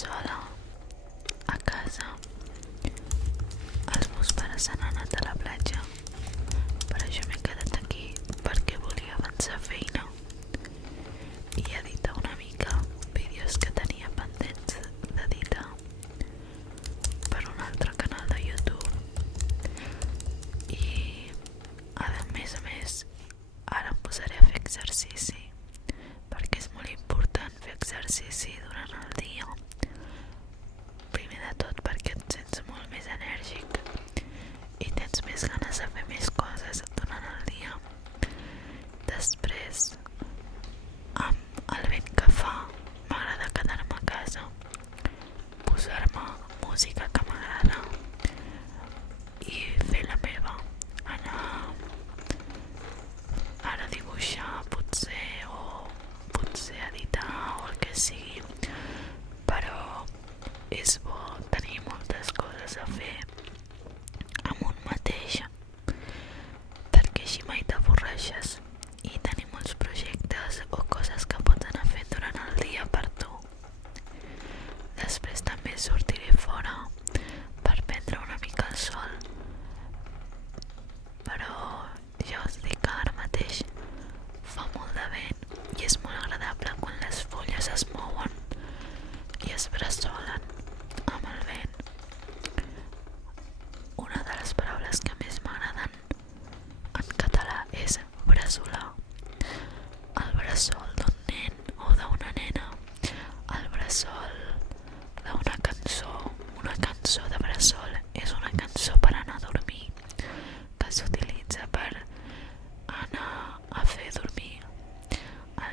sola, a casa. Els meus pares s'han anat a la platja, però jo m'he quedat aquí perquè volia avançar feina i editar una mica vídeos que tenia pendents d'editar per un altre canal de YouTube. I a més, ara em posaré a fer exercici perquè és molt important fer exercici durant el dia. Primer de tot perquè et sents molt més enèrgic i tens més ganes de fer més coses durant el dia. Després, amb el vent que fa, m'agrada quedar-me a casa, posar-me música que m'agrada i fer la meva, anar a dibuixar potser o potser editar o el que sigui, però és bo tenir moltes coses a fer amb un mateix perquè així mai t'avorreixes i tenir molts projectes o coses que pots anar fent durant el dia per tu. Després també sortiré fora per prendre una mica el sol, però ja us dic que ara mateix fa molt de vent i és molt agradable quan les fulles es mouen i es bressolen amb el vent. Una de les paraules que més m'agraden en català és bressolar. El bressol d'un nen o d'una nena, el bressol d'una cançó de bressol és una cançó per anar a dormir que s'utilitza per anar a fer dormir a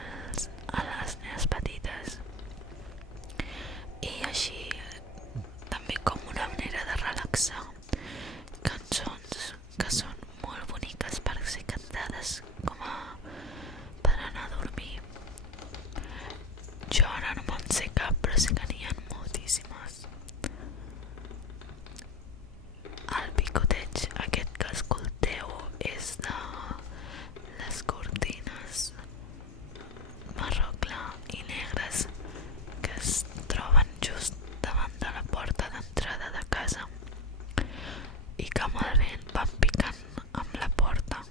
les nenes petites i així també com una manera de relaxar. Cançons que són molt boniques per ser cantades com a per anar a dormir. Jo ara no me'n sé cap, però sé que n'hi ha moltíssimes. El picoteig aquest que escolteu és de les cortines marró clar i negres que es troben just davant de la porta d'entrada de casa i que amb el vent van picant amb la porta.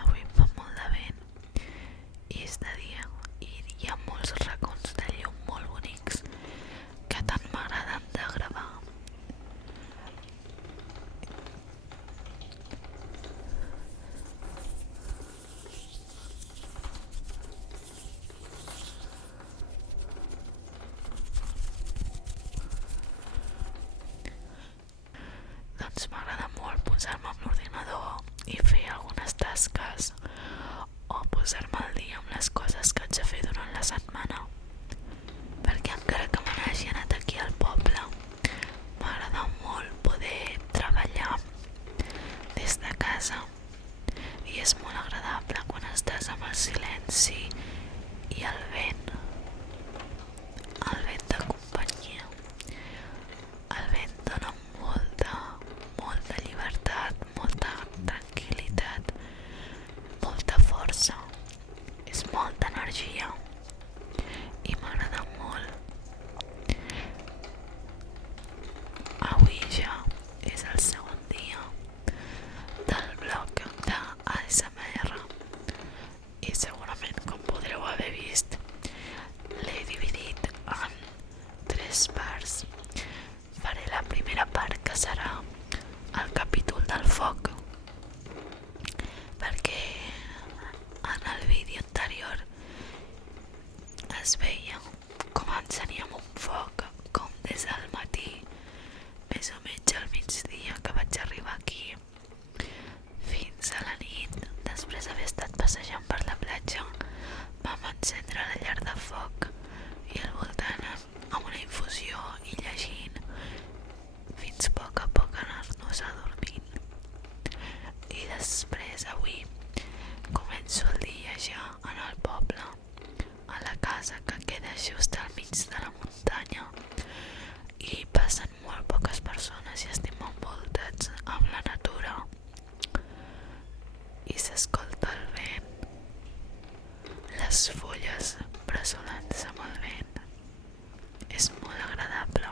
Avui fa molt de vent i és de dia i hi ha molts racons de llum molt bonics que tant m'agraden de gravar. Doncs m'agrada molt posar-me amb l'ordinador i fer algunes tasques o posar-me al dia amb les coses que haig de fer durant la setmana, perquè encara que me n'hagi anat aquí al poble m'agrada molt poder treballar des de casa i és molt agradable quan estàs amb el silenci i el vent de companyia. El vent dona molta llibertat, molta tranquil·litat, molta força, és molta energia i m'agrada molt. Avui ja és el segon dia del blog d'ASMR i segurament, com podreu haver vist, l'he dividit en 3 parts. Faré la primera part, que serà el capítol del foc, perquè en el vídeo anterior es veia com enceníem un foc com des del matí, més o menys al migdia que vaig arribar aquí, fins a la nit. Després d'haver estat passejant per la platja vam encendre la llar de foc i al voltant amb una infusió i llegint fins a poc anar-nos adormint. I després avui començo el dia ja en el poble, a la casa que queda just al mig de la muntanya i passen molt poques persones i estem envoltats amb la natura i s'escolta les fulles bressolant-se amb el vent. És molt agradable.